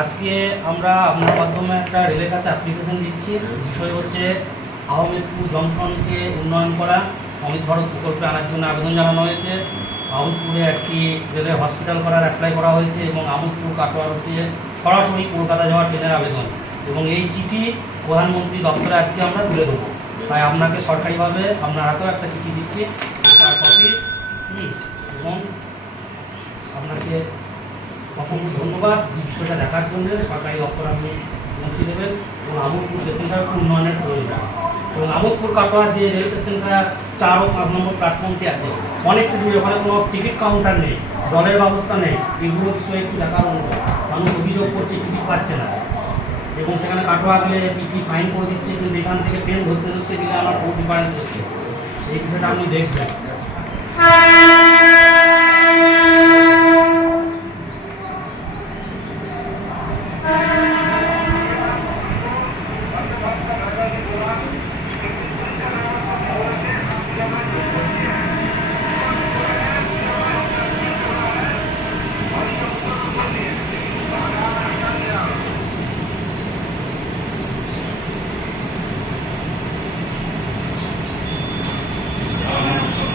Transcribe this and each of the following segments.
আজকে আমরা আপনার মাধ্যমে একটা রেলের কাছে অ্যাপ্লিকেশন দিচ্ছি। বিষয় হচ্ছে আহমেদপুর জংশনকে উন্নয়ন করা, অমিত ভারত প্রকল্পে আনার জন্য আবেদন জানানো হয়েছে। আহমেদপুরে একটি রেলের হসপিটাল করার অ্যাপ্লাই করা হয়েছে এবং আহমেদপুর কাটোয়া রুটে সরাসরি কলকাতা যাওয়ার ট্রেনের আবেদন। এবং এই চিঠি প্রধানমন্ত্রী দপ্তরে আজকে আমরা তুলে দেবো তাই আপনাকে সরকারিভাবে আপনার হাতেও একটা চিঠি দিচ্ছি। তার কপি এবং আপনাকে অসংখ্য ধন্যবাদ। বিষয়টা দেখার জন্য সরকারি দপ্তর আপনি পৌঁছে দেবেন এবং আমোদপুর স্টেশনটার উন্নয়নের প্রয়োজন। এবং আমোদপুর কাটোয়া যে রেল স্টেশনটা চার ও পাঁচ নম্বর প্ল্যাটফর্মটি আছে অনেকটা দূরে ওখানে কোনো টিকিট কাউন্টার নেই, জলের ব্যবস্থা নেই, এগুলো বিষয়ে একটু দেখার অনুরোধ। মানুষ অভিযোগ করছে, টিকিট পাচ্ছে না। এবং সেখানে কাটোয়া গেলে টিকিট ফাইন করে দিচ্ছে, কিন্তু এখান থেকে ট্রেন ধরতে ধরতে গেলে আমার বহু ডিফারেন্স হচ্ছে। এই বিষয়টা আপনি দেখবেন।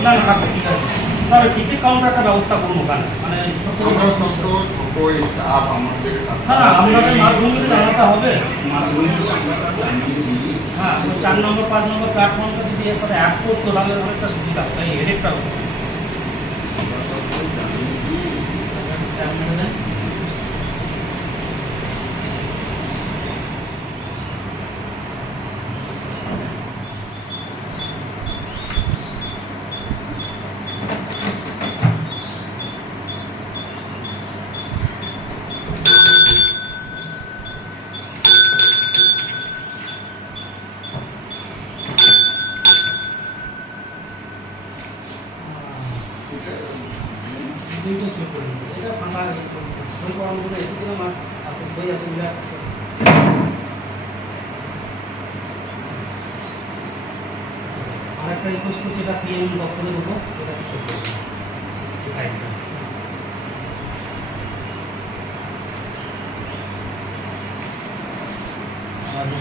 না না কাকু, ঠিক আছে। স্যার টিকিট কাউন্টারটা ব্যবস্থা করুন ওখানে। মানে আমরা ছোট ছোট স্টাফ আমাদের না আপনাদের মাধ্যমিক জানাতে হবে। আমরা জানিয়ে দিই। হ্যাঁ চার নম্বর পাঁচ নম্বর প্ল্যাটফর্মটা যদি এর সাথে অ্যাড করতো তাহলে অনেকটা সুবিধা হতো এই হেডেকটা হতো আমরা সবকে জানিয়ে দিই স্ট্যাম্প মেরে দেন। এটা দুইটা সই করে এটা ফাঁকা এই করে দিন। সই করানোর জন্য এসেছিলাম আর আপনি সই আছে বলে একটা আর একটা রিকোয়েস্ট করছি এটা পিএম দপ্তরে দেবো এটা সই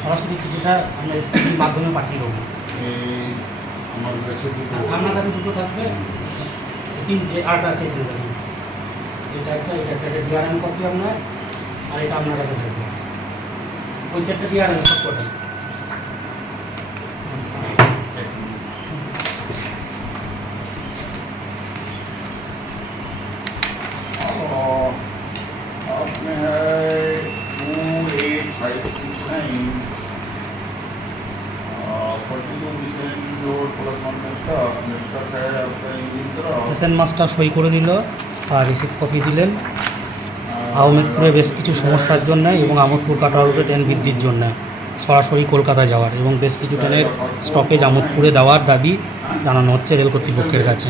সরাসরি চিঠিটা আমরা এসপির মাধ্যমে পাঠিয়ে দেবো আমার কাছে দুটো আপনার কাছে দুটো থাকবে তিন আটটা আছে এখানে দেখুন। এটা একটা এটা একটা, এটা ডিআরএম কপি আপনার, আর এটা আপনার কাছে থাকবে ওই সেটটা ডিআরএম সব কটা और পেশেন্ট মাস্টার সই করে দিল আর রিসিভ কপি দিলেন। আহমেদপুরে বেশ কিছু সমস্যার জন্য এবং আমোদপুর কাটা রুটে ট্রেন বৃদ্ধির জন্য সরাসরি কলকাতা যাওয়ার এবং বেশ কিছু ট্রেনের স্টপেজ আমোদপুরে দেওয়ার দাবি জানানো হচ্ছে রেল কর্তৃপক্ষের কাছে।